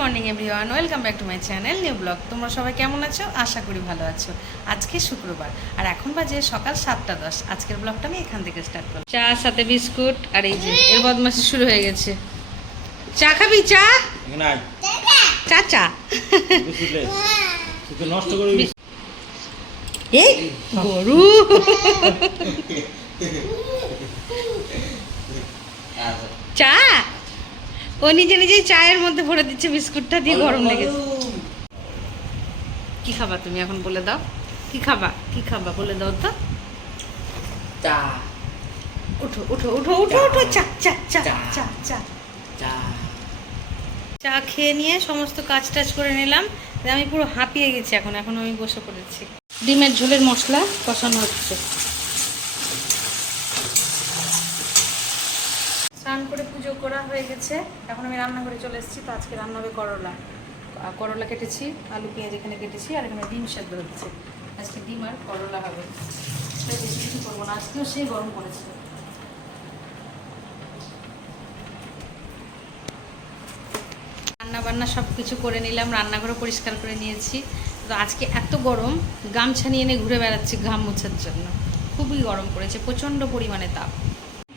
Morning everyone welcome back to my channel new vlog. তোমরা সবাই কেমন আছো? আশা করি ভালো আছো। আজকে শুক্রবার আর এখন বাজে সকাল সাতটা দশ। আজকের ব্লগটা আমি এখান থেকে স্টার্ট করলাম। চা সাথে বিস্কুট আর এই যে এর বদমাসি শুরু হয়ে গেছে। চা খাবি? চা? চা চা। নষ্ট এই গরু। চা? ও নিজে নিজেই চায়ের মধ্যে ভরে দিচ্ছে বিস্কুটটা দিয়ে গরম লেগেছে। কি খাবা তুমি এখন বলে দাও? কি খাবা? কি খাবা বলে দাও তো। চা। উঠো উঠো উঠো উঠো উঠো চা চা চা চা। চা চা। চা। খেয়ে নিয়ে সমস্ত কাজ টাজ করে নিলাম। আমি পুরো হাঁপিয়ে গেছি এখন এখন আমি বসে পড়েছি। ডিমের ঝোলের মশলা কষানো হচ্ছে। স্নান করে পুজো করা হয়ে গেছে। এখন আমি রান্নাঘরে চলে এসেছি, তো আজকে রান্না হবে করলা। করলা কেটেছি, আলু, পেঁয়াজ এখানে কেটেছি, আর এখানে ডিম সেদ্ধ হচ্ছে। আজকে ডিম আর করলা হবে। বেশি কিছু করব না, আজকেও সেই গরম পড়েছে। রান্না বান্না সব কিছু করে নিলাম, রান্নাঘরও পরিষ্কার করে নিয়েছি। তো আজকে এত গরম, গামছা নিয়ে এনে ঘুরে বেড়াচ্ছি ঘাম মোছার জন্য। খুবই গরম পড়েছে, প্রচণ্ড পরিমাণে তাপ।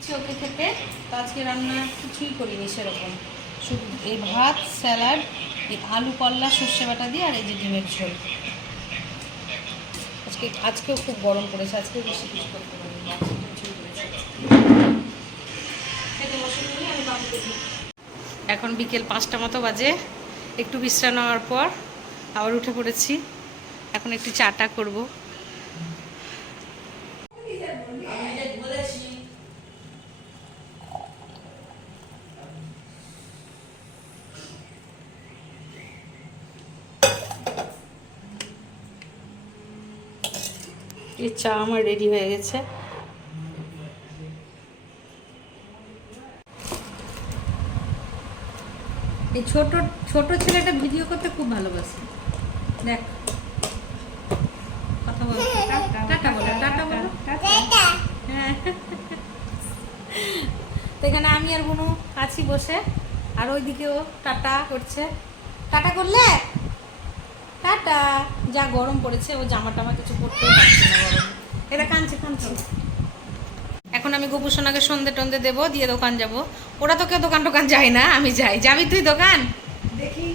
দিচ্ছি ওকে খেতে। তো আজকে রান্না কিছুই করিনি সেরকম। শুধু এই ভাত, স্যালাড, এই আলু কল্লা সর্ষে বাটা দিয়ে আর এই যে ডিমের ঝোল। আজকে, আজকেও খুব গরম পড়েছে আজকে বেশি কিছু করতে পারিনি। এখন বিকেল পাঁচটা মতো বাজে। একটু বিশ্রাম নেওয়ার পর আবার উঠে পড়েছি। এখন একটু চাটা করব। এই চা আমার রেডি হয়ে গেছে। এই ছোট ছোট ছেলেটা ভিডিও করতে খুব ভালোবাসে। দেখ। কথা বলো। টাটা বলো টাটা বলো। হ্যাঁ। তো এখানে আমি আর বুনু আছি বসে। আর ওইদিকেও টাটা করছে। টাটা করলে? টাটা যা গরম পড়েছে ও জামা টামা কিছু পরতেই পারছে না গরম। এটা কাঁদছে কাঁদছে এখন আমি গোপু সোনাকে সন্ধে টন্ধে দেবো দিয়ে দোকান যাব। ওরা তো কেউ দোকান টোকান যায় না আমি যাই। যাবি তুই দোকান? দেখি।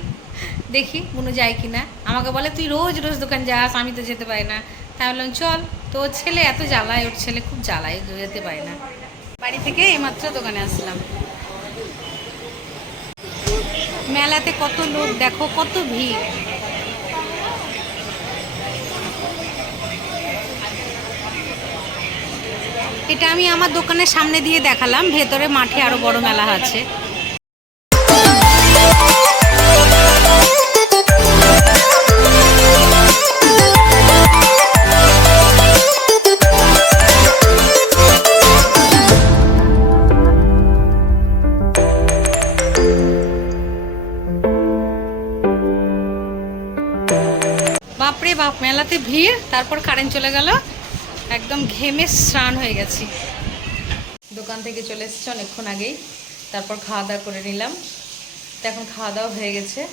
দেখি মনে যায় কি না আমাকে বলে তুই রোজ রোজ দোকান যাস আমি তো যেতে পারি না। তাই বললাম চল। তো ওর ছেলে এত জ্বালায় ওর ছেলে খুব জ্বালায় যেতে পারে না। বাড়ি থেকে এইমাত্র দোকানে আসলাম। মেলাতে কত লোক দেখো কত ভিড়। এটা আমি আমার দোকানের সামনে দিয়ে দেখালাম, ভেতরে মাঠে আরও বড় মেলা আছে। বাপরে বাপ, মেলাতে ভিড়, তারপর কারেন্ট চলে গেল। একদম ঘেমে স্নান হয়ে গেছি। দোকান থেকে চলে এসেছি অনেকক্ষণ আগেই। তারপর খাওয়া দাওয়া করে নিলাম। তো এখন খাওয়া দাওয়া হয়ে গেছে।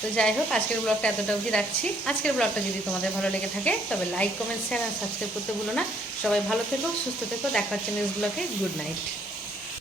তো যাই হোক, আজকের ব্লগটা এতটা অবধি রাখছি। আজকের ব্লগটা যদি তোমাদের ভালো লেগে থাকে, তবে লাইক কমেন্ট শেয়ার আর সাবস্ক্রাইব করতে ভুলো না। সবাই ভালো থেকো, সুস্থ থেকো। দেখা হচ্ছে ব্লগে গুড নাইট